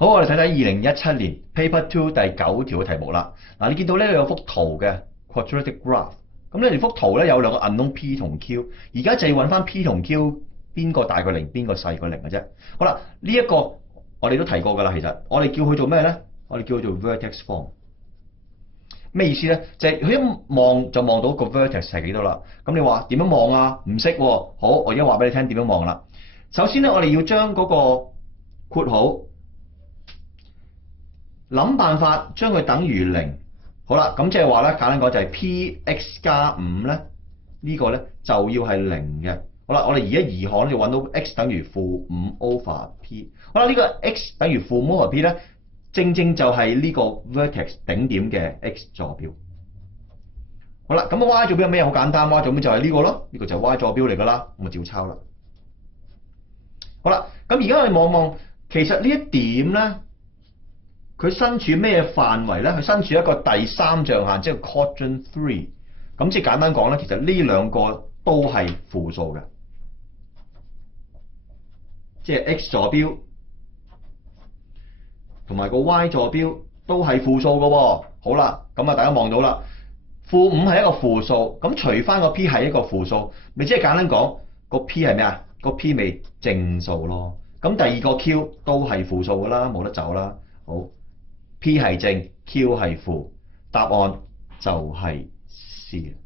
好，我哋睇睇2017年 Paper 2第9條嘅題目啦。嗱，你見到呢度有幅圖嘅 quadratic graph， 咁呢條幅圖咧有兩個 unknown P 同 Q， 而家就要揾翻 P 同 Q 邊個大過0，邊個細過0嘅啫。好啦，呢一個我哋都提過㗎啦，其實我哋叫佢做咩咧？我哋叫佢做 vertex form。咩意思咧？就係佢一望就望到個 vertex 係幾多啦。咁你話點樣望啊？唔識喎。好，我而家話俾你聽點樣望啦。首先咧，我哋要將嗰個括號諗辦法將佢等於0。好啦，咁即係話咧，簡單講就係 Px 加5咧，呢個咧就要係0嘅。好啦，我哋而家移項就揾到 x 等於負5 over p。好啦，呢個 x 等於負5 over p咧，正正就係呢個 vertex 頂點嘅 x 坐標。好啦，咁 y 坐標係咩？好簡單，y 坐標就係呢個咯，呢個就係 y 坐標嚟㗎啦，咁咪照抄啦。好啦，咁而家我哋望望，其實呢一點咧，佢身處咩範圍咧？佢身處一個第三象限，即係 quadrant 3。咁即係簡單講咧，其實呢兩個都係負數嘅，即係 x 坐標同埋個 y 坐標都係負數嘅喎。好啦，咁啊大家望到啦，負5係一個負數，咁除翻個 p 係一個負數，咪即係簡單講個 p 係咩啊？個 p 咪正數咯。咁第二個 q 都係負數㗎啦，冇得走啦。好。P 係正 ，Q 係負，答案就係 C。